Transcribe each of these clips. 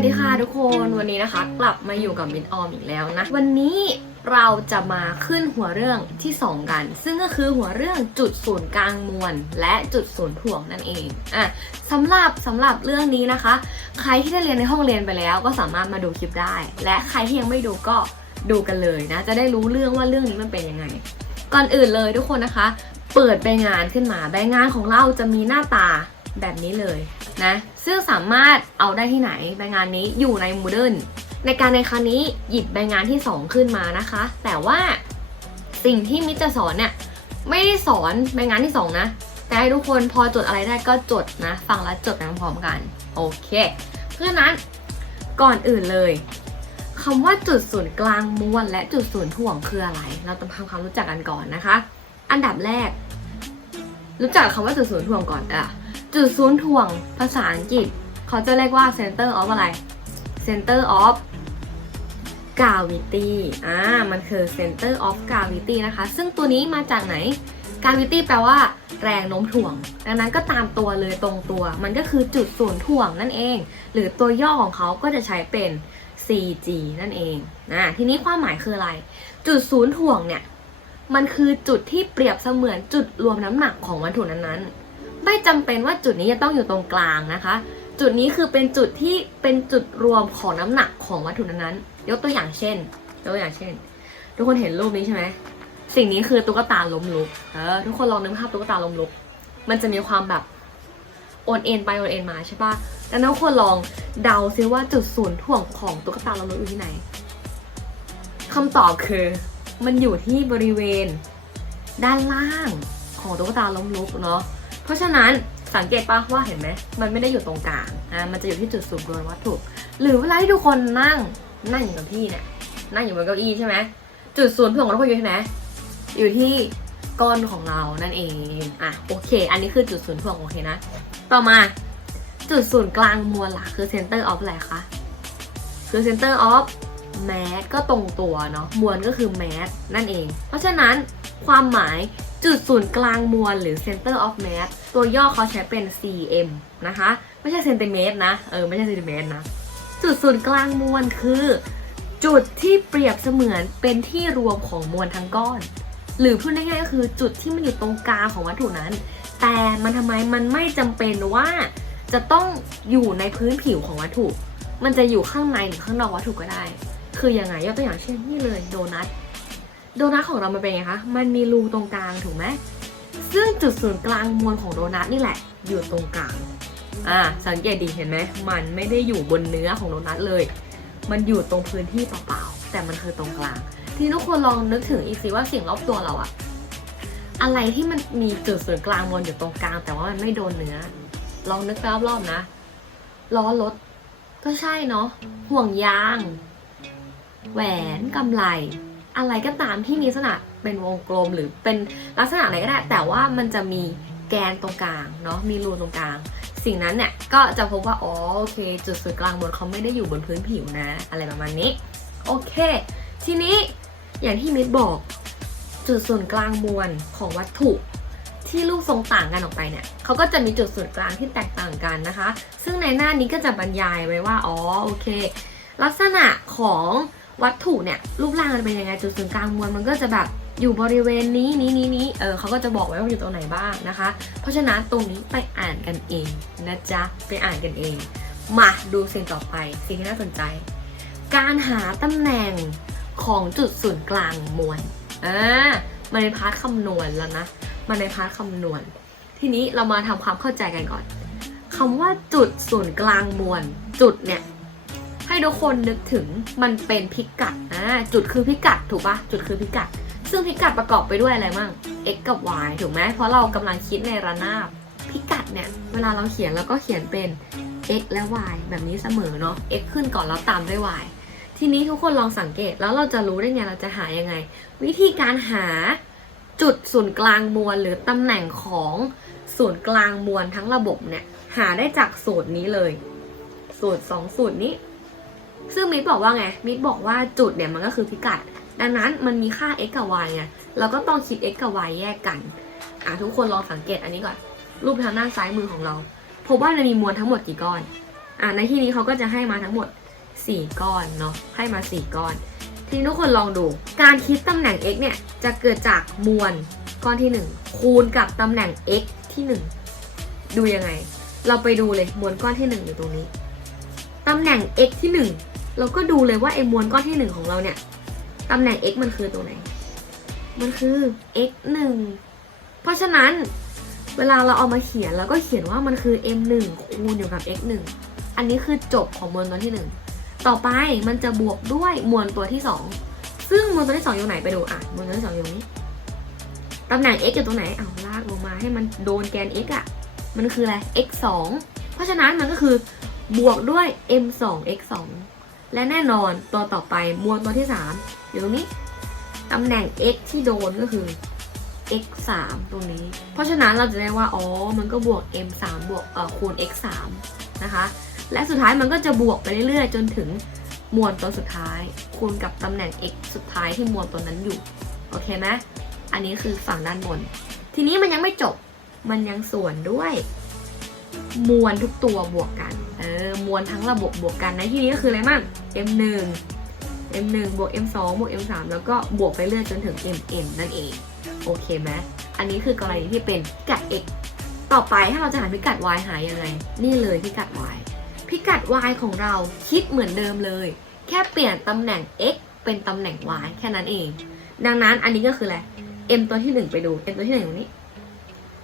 วัสดีค่ะทุกคนวันนี้นะคะ กลับมาอยู่กับมินออมอีกแล้วนะ วันนี้เราจะมาขึ้นหัวเรื่องที่ 2 กัน ซึ่งก็คือหัวเรื่องจุดศูนย์กลางมวลและจุดศูนย์ถ่วงนั่นเองอะสำหรับสำหรับเรื่องนี้นะคะ ใครที่ได้เรียนในห้องเรียนไปแล้ว ก็สามารถมาดูคลิปได้ และใครที่ยังไม่ดูก็ดูกันเลยนะ จะได้รู้เรื่องว่าเรื่องนี้มันเป็นยังไง ก่อนอื่นเลยทุกคนนะคะ เปิดใบงานขึ้นมาใบงานของเราจะมีหน้าตาแบบนี้เลยนะ ซึ่งสามารถเอาได้ที่ไหนใบงานนี้อยู่ใน Moodle ในการในครั้งนี้หยิบใบงานที่ 2 ขึ้นมานะคะ แต่ว่าสิ่งที่มิจะสอนเนี่ยไม่ได้สอนใบงานที่ 2 นะ แต่ให้ทุกคนพอจดอะไรได้ก็จดนะ ฟังแล้วจดไปพร้อมๆกัน โอเค เพราะฉะนั้นก่อนอื่นเลยคำว่าจุดศูนย์กลางมวลและจุดศูนย์ถ่วงคืออะไร เราต้องทำความรู้จักกันก่อนนะคะ อันดับแรก รู้จักคำว่าจุดศูนย์ถ่วงก่อนอะ จุดศูนย์ถ่วงภาษาอังกฤษ เขาจะเรียกว่า center of อะไร center of gravity อ่า มันคือ center of gravity นะคะ ซึ่งตัวนี้มาจากไหน gravity แปลว่าแรงโน้มถ่วง ดังนั้นก็ตามตัวเลยตรงตัว มันก็คือจุดศูนย์ถ่วงนั่นเอง หรือตัวย่อของเขาก็จะใช้เป็น CG นั่นเองอ่าทีนี้ความหมายคืออะไร จุดศูนย์ถ่วงเนี่ย มันคือจุดที่เปรียบเสมือนจุดรวมน้ำหนักของวัตถุนั้นๆ ไม่จำเป็นว่าจุดนี้จะต้องอยู่ตรงกลางนะคะ จุดนี้คือเป็นจุดที่เป็นจุดรวมของน้ำหนักของวัตถุนั้นๆ ยกตัวอย่างเช่น ยกตัวอย่างเช่น ทุกคนเห็นรูปนี้ใช่ไหม สิ่งนี้คือตุ๊กตาล้มลุก เออ ทุกคนลองนึกภาพตุ๊กตาล้มลุก มันจะมีความแบบโอนเอ็นไปโอนเอ็นมาใช่ปะดังนั้นทุกคนลองเดาซิว่าจุดศูนย์ถ่วงของตุ๊กตาล้มลุกอยู่ที่ไหนคำตอบคือ มันอยู่ที่บริเวณด้านล่างของตุ๊กตาล้มลุกเนาะ เพราะฉะนั้นสังเกตปะว่าเห็นไหม มันไม่ได้อยู่ตรงกลางอ่ามันจะอยู่ที่จุดศูนย์รวมวัตถุ หรือเวลาที่ทุกคนนั่งนั่งอยู่กับที่เนี่ยนั่งอยู่บนเก้าอี้ใช่ไหมจุดศูนย์ถ่วงของทุกคนอยู่ที่ไหนอยู่ที่ก้นของเรานั่นเองอะโอเค อันนี้คือจุดศูนย์ถ่วงโอเคนะ ต่อมาจุดศูนย์กลางมวลล่ะคือ center of อะไรคะคือ center of mass ก็ตรงตัวเนาะมวลก็คือ mass นั่นเอง เพราะฉะนั้นความหมายจุดศูนย์กลางมวลหรือ center of mass ตัวย่อเขาใช้เป็น cm นะคะ ไม่ใช่เซนติเมตรนะ เออ ไม่ใช่เซนติเมตรนะ จุดศูนย์กลางมวลคือ จุดที่เปรียบเสมือนเป็นที่รวมของมวลทั้งก้อน หรือพูดง่ายๆก็คือจุดที่มันอยู่ตรงกลางของวัตถุนั้น แต่มันทำไมมันไม่จำเป็นว่าจะต้องอยู่ในพื้นผิวของวัตถุ มันจะอยู่ข้างในหรือข้างนอกวัตถุก็ได้ คือยังไงยกตัวอย่างเช่นนี่เลยโดนัทโดนัทของเรามันเป็นไงคะมันมีรูตรงกลางถูกไหมซึ่งจุดศูนย์กลางมวลของโดนัทนี่แหละ อยู่ตรงกลางอ่าสังเกตดีเห็นไหมมันไม่ได้อยู่บนเนื้อของโดนัทเลย มันอยู่ตรงพื้นที่เปล่าๆแต่มันคือตรงกลาง ที่ทุกคนลองนึกถึงอีกสิว่าสิ่งรอบตัวเราอะอะไรที่มันมีจุดศูนย์กลางมวลอยู่ตรงกลาง แต่ว่ามันไม่โดนเนื้อ ลองนึกรอบๆนะล้อรถก็ใช่เนาะห่วงยาง แหวนกำไรอะไรก็ตามที่มีลักษณะเป็นวงกลมหรือเป็นลักษณะไหนก็ได้ แต่ว่ามันจะมีแกนตรงกลางเนาะมีรูตรงกลาง สิ่งนั้นเนี่ยก็จะพบว่าอ๋อโอเค จุดศูนย์กลางมวลเขาไม่ได้อยู่บนพื้นผิวนะ อะไรประมาณนี้โอเค ทีนี้อย่างที่มิดบอก จุดศูนย์กลางมวลของวัตถุที่รูปทรงต่างกันออกไปเนี่ยเขาก็จะมีจุดศูนย์กลางที่แตกต่างกันนะคะ ซึ่งในหน้านี้ก็จะบรรยายไว้ว่า อ๋อ โอเค ลักษณะของ วัตถุเนี่ยรูปร่างมันเป็นยังไงจุดศูนย์กลางมวลมันก็จะแบบอยู่บริเวณนี้นี้นี้นี้เออเขาก็จะบอกไว้ว่าอยู่ตรงไหนบ้างนะคะ เพราะฉะนั้นตรงนี้ไปอ่านกันเองนะจ๊ะไปอ่านกันเอง มาดูสิ่งต่อไปสิ่งที่น่าสนใจ การหาตำแหน่งของจุดศูนย์กลางมวลอ่ามาในพาร์ทคำนวณแล้วนะมาในพาร์ทคำนวณ ทีนี้เรามาทำความเข้าใจกันก่อนคำว่าจุดศูนย์กลางมวลจุดเนี่ย ให้ทุกคนนึกถึงมันเป็นพิกัดอ่าจุดคือพิกัดถูกปะจุดคือพิกัด ซึ่งพิกัดประกอบไปด้วยอะไรมั่ง x กับ y ถูกไหมเพราะเรากำลังคิดในระนาบพิกัดเนี่ย เวลาเราเขียนเราก็เขียนเป็น x และ y แบบนี้เสมอเนาะ x ขึ้นก่อนแล้วตามด้วย y ทีนี้ทุกคนลองสังเกตแล้วเราจะรู้ได้ไงเราจะหายังไง วิธีการหาจุดศูนย์กลางมวลหรือตำแหน่งของศูนย์กลางมวลทั้งระบบเนี่ยหาได้จากสูตรนี้เลย สูตรสองสูตรนี้ ซึ่งมิดบอกว่าไง มิดบอกว่าจุดเนี่ยมันก็คือพิกัด ดังนั้นมันมีค่า x กับ y ไงเราก็ต้องคิด x กับ y แยกกัน อะทุกคนลองสังเกตอันนี้ก่อน รูปทางด้านซ้ายมือของเรา พบว่ามันมีมวลทั้งหมดกี่ก้อน อ่าในที่นี้เขาก็จะให้มาทั้งหมด 4 ก้อนเนาะ ให้มา 4 ก้อน ทีนี้ทุกคนลองดู การคิดตำแหน่ง x เนี่ยจะเกิดจากมวลก้อนที่ 1 คูณกับตำแหน่ง x ที่ 1 ดูยังไง เราไปดูเลยมวลก้อนที่ 1 อยู่ตรงนี้ ตำแหน่ง x ที่ 1 เราก็ดูเลยว่าไอ้มวลก้อนที่ 1 ของเราเนี่ยตำแหน่ง x มันคือตัวไหน มันคือ x 1เพราะฉะนั้นเวลาเราเอามาเขียนเราก็เขียนว่ามันคือ m 1คูณอยู่กับ x 1อันนี้คือจบของมวลตัวที่ 1 ต่อไปมันจะบวกด้วยมวลตัวที่ 2 ซึ่งมวลตัวที่ 2 อยู่ไหนไปดูอะมวลตัวที่ 2 อยู่นี้ตำแหน่ง x อยู่ตรงไหนเอาลากลงมาให้มันโดนแกน x อะ มันคืออะไร x 2เพราะฉะนั้นมันก็คือบวกด้วย m 2 x 2 และแน่นอนตัวต่อไปมวลตัวที่ 3 อยู่ตรงนี้ตำแหน่ง x ที่โดนก็คือ x 3ตรงนี้ เพราะฉะนั้นเราจะได้ว่า อ๋อ มันก็บวก m 3บวกเอ่อคูณ x 3นะคะ และสุดท้ายมันก็จะบวกไปเรื่อยๆ จนถึงมวลตัวสุดท้าย คูณกับตำแหน่ง x สุดท้ายที่มวลตัวนั้นอยู่ โอเคไหมอันนี้คือฝั่งด้านบน ทีนี้มันยังไม่จบ มันยังส่วนด้วย มวลทุกตัวบวกกัน วลทั้งระบบบวกกันในที่นี้ก็คืออะไรบ้าง m 1 m 1 บวก m 2 บวก m 3 แล้วก็บวกไปเรื่อยจนถึง m m นั่นเอง โอเคไหมอันนี้คือกรณีที่เป็นพิกัด x ต่อไปถ้าเราจะหาพิกัด y หายังไง นี่เลยพิกัด y พิกัด y ของเราคิดเหมือนเดิมเลย แค่เปลี่ยนตำแหน่ง x เป็นตำแหน่ง y แค่นั้นเอง ดังนั้นอันนี้ก็คืออะไร m ตัวที่ 1 ไปดู m ตัวที่1ตรงนี้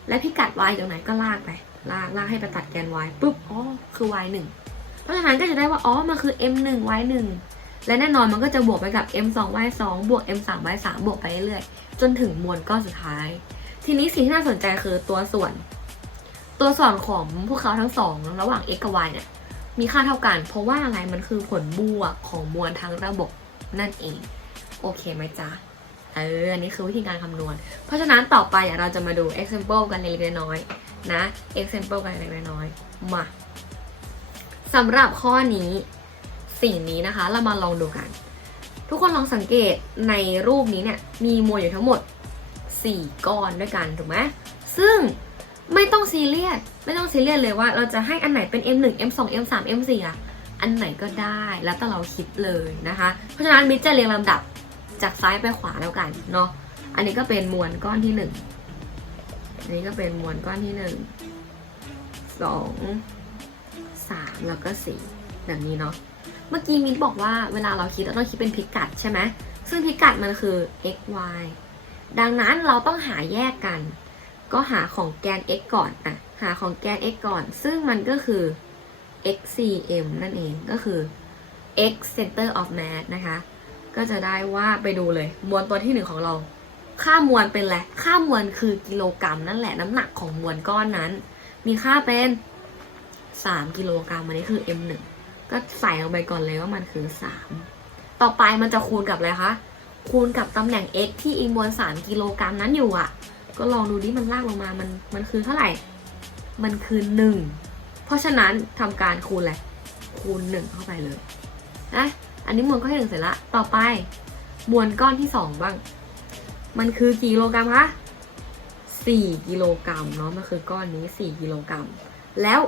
และพิกัด y ตรงไหนก็ลากไป ลากลากให้ไปตัดแกน y ปุ๊บ อ๋อ คือ y 1 เพราะฉะนั้นก็จะได้ว่า อ๋อ มันคือ m 1 y 1 และแน่นอนมันก็จะบวกไปกับ m 2 y 2 บวก m 3 y 3 บวกไปเรื่อยๆ จนถึงมวลก้อนสุดท้าย ทีนี้สิ่งที่น่าสนใจคือตัวส่วน ตัวส่วนของพวกเขาทั้งสองระหว่าง x กับ y เนี่ย มีค่าเท่ากัน เพราะว่าอะไร มันคือผลบวกของมวลทั้งระบบนั่นเอง โอเคไหมจ๊ะเออ อันนี้คือวิธีการคำนวณ เพราะฉะนั้นต่อไปเราจะมาดู example กันเล็กๆน้อยๆนะ example กันเล็กๆน้อยๆมา สำหรับข้อนี้สิ่งนี้นะคะ เรามาลองดูกัน ทุกคนลองสังเกตในรูปนี้เนี่ยมีมวลอยู่ทั้งหมด 4 ก้อนด้วยกันถูกไหมซึ่งไม่ต้องซีเรียสไม่ต้องซีเรียสเลยว่าเราจะให้อันไหนเป็น M1 M2 M3 M4 อะอันไหนก็ได้แล้วแต่เราคิดเลยนะคะ เพราะฉะนั้นมิจะเรียงลำดับจากซ้ายไปขวาแล้วกันเนาะอันนี้ก็เป็นมวลก้อนที่หนึ่งอันนี้ก็เป็นมวลก้อนที่หนึ่ งสามแล้วก็สี่แบบนี้เนาะ เมื่อกี้มินบอกว่าเวลาเราคิดเราต้องคิดเป็นพิกัดใช่ไหม ซึ่งพิกัดมันคือ x y ดังนั้นเราต้องหาแยกกัน ก็หาของแกน x ก่อนอะหาของแกน x ก่อน ซึ่งมันก็คือ x c m นั่นเองก็คือ x center of mass นะคะ ก็จะได้ว่าไปดูเลย มวลตัวที่หนึ่งของเรา ค่ามวลเป็นอะไรค่ามวลคือกิโลกรัมนั่นแหละน้ำหนักของมวลก้อนนั้น มีค่าเป็น 3กิโลกรัมอันนี้คือ m 1 ก็ใส่ลงไปก่อนเลยว่ามันคือ 3 ต่อไปมันจะคูณกับอะไรคะ คูณกับตำแหน่ง x ที่อีมวล3กิโลกรัมนั้นอยู่อะ ก็ลองดูดิมันลากลงมา มันมันคือเท่าไหร่ มันคือ 1 เพราะฉะนั้นทำการคูณอะไร คูณ 1 เข้าไปเลยนะอันนี้มวลก้อนที่หนึ่งเสร็จละ ต่อไปมวลก้อนที่สองบ้าง มันคือกี่กิโลกรัมคะสี่กิโลกรัมเนาะ มันคือก้อนนี้สี่กิโลกรัม แล้ว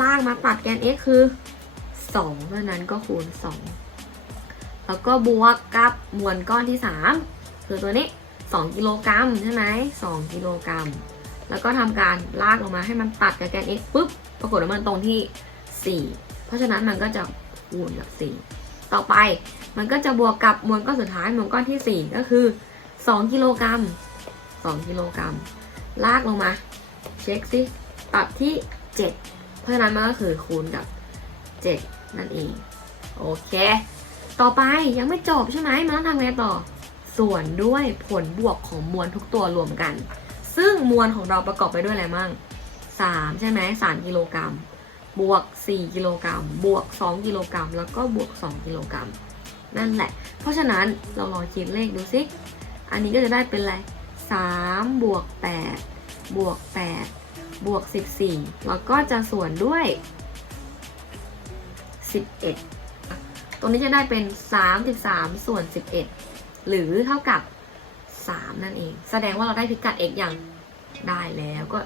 ล่างมาตัดแกน x คือสองเพราะนั้นก็คูณสองแล้วก็บวกกับมวลก้อนที่สามคือตัวนี้สองกิโลกรัมใช่ไหมสองกิโลกรัม แล้วก็ทำการลากออกมาให้มันตัดกับแกน x ปุ๊บ ปรากฏว่ามันตรงที่สี่เพราะฉะนั้นมันก็จะคูณกับสี่ต่อไปมันก็จะบวกกับมวลก้อนสุดท้ายมวลก้อนที่ 4 ก็คือ 2 กิโลกรัม 2 กิโลกรัม ลากลงมา เช็คสิปรับที่ 7 เพราะฉะนั้นมันก็คือคูณกับ 7 นั่นเอง โอเค ต่อไปยังไม่จบใช่ไหมมันต้องทำไงต่อ ส่วนด้วยผลบวกของมวลทุกตัวรวมกัน ซึ่งมวลของเราประกอบไปด้วยอะไรมั่ง 3 ใช่ไหม3กิโลกรัมบวก 4 กิโลกรัม บวก 2 กิโลกรัม แล้วก็บวก 2 กิโลกรัม นั่นแหละ เพราะฉะนั้นเราลองคิดเลขดูสิ อันนี้ก็จะได้เป็นอะไร3บวก8บวก8 บวก 14 แล้วก็จะส่วนด้วย 11 ตรงนี้จะได้เป็น 33 ส่วน 11 หรือเท่ากับ 3 นั่นเอง แสดงว่าเราได้พิกัด x อย่างได้แล้วก็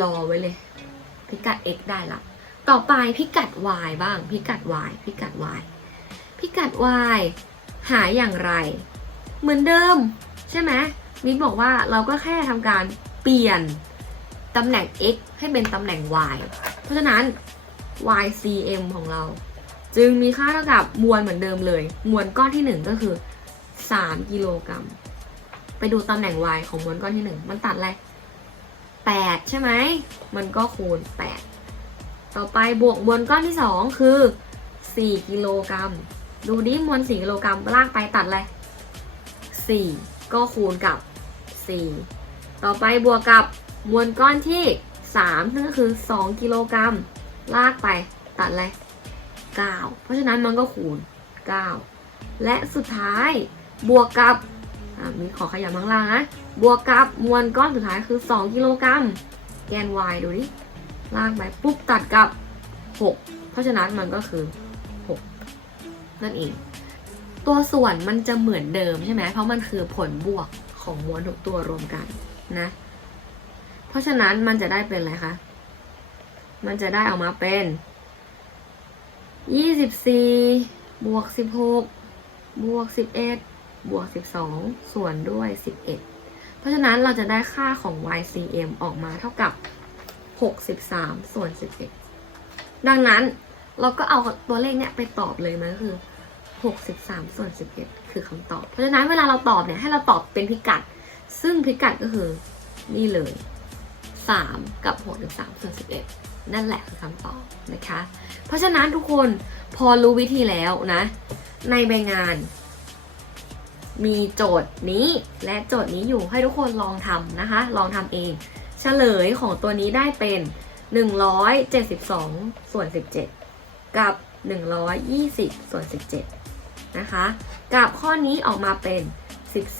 รอไว้เลย พิกัด x ได้ละ ต่อไปพิกัด y บ้าง พิกัด y พิกัด y พิกัด y หาอย่างไร เหมือนเดิม ใช่ไหมมิกบอกว่าเราก็แค่ทำการเปลี่ยน ตำแหน่ง x ให้เป็นตำแหน่ง y เพราะฉะนั้น ycm ของเรา จึงมีค่าเท่ากับมวลเหมือนเดิมเลย มวลก้อนที่ 1 ก็คือ 3 กิโลกรัม ไปดูตำแหน่ง y ของมวลก้อนที่ 1 มันตัดอะไร8 ใช่ไหม มันก็คูณ 8 ต่อไปบวกมวลก้อนที่ 2 คือ 4 กิโลกรัม ดูดิมวล 4 กิโลกรัมลากไปตัดอะไร4ก็คูณกับ 4 ต่อไปบวกกับ มวลก้อนที่ 3 นั่นก็คือ 2 กิโลกรัม ลากไปตัดอะไร9เพราะฉะนั้นมันก็คูณ 9 และสุดท้ายบวกกับมีขอขยับข้างล่างนะ บวกกับมวลก้อนสุดท้ายคือ 2 กิโลกรัม แกน y ดูดิลากไปปุ๊บตัดกับ 6 เพราะฉะนั้นมันก็คือ 6 นั่นเอง ตัวส่วนมันจะเหมือนเดิมใช่ไหมเพราะมันคือผลบวกของมวลทุกตัวรวมกันนะ ราะฉะนั้นมันจะได้เป็นอะไรคะ มันจะได้ออกมาเป็น24บวก16บวก11บวก12ส่วนด้วย11เพราะฉะนั้นเราจะได้ค่าของ YCM ออกมาเท่ากับ63ส่วน11ดังนั้นเราก็เอาตัวเลขเนี้ยไปตอบเลยมันก็คือ63ส่วน11คือคำตอบ เพราะฉะนั้นเวลาเราตอบเนี่ยให้เราตอบเป็นพิกัด ซึ่งพิกัดก็คือนี่เลย 3 กับ 63 ส่วน 11 นั่นแหละคือคำตอบนะคะ เพราะฉะนั้นทุกคนพอรู้วิธีแล้วนะ ในใบงาน มีโจทย์นี้และโจทย์นี้อยู่ให้ทุกคนลองทำนะคะ ลองทำเอง เฉลยของตัวนี้ได้เป็น 172 ส่วน 17 กับ 120 ส่วน 17 นะคะ กับข้อนี้ออกมาเป็น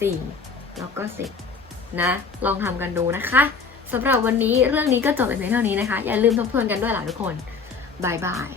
14 แล้วก็ 10 นะ ลองทำกันดูนะคะ สำหรับวันนี้เรื่องนี้ก็จบไปเพียงเท่านี้นะคะ อย่าลืมทบทวนกันด้วยล่ะทุกคนบายบาย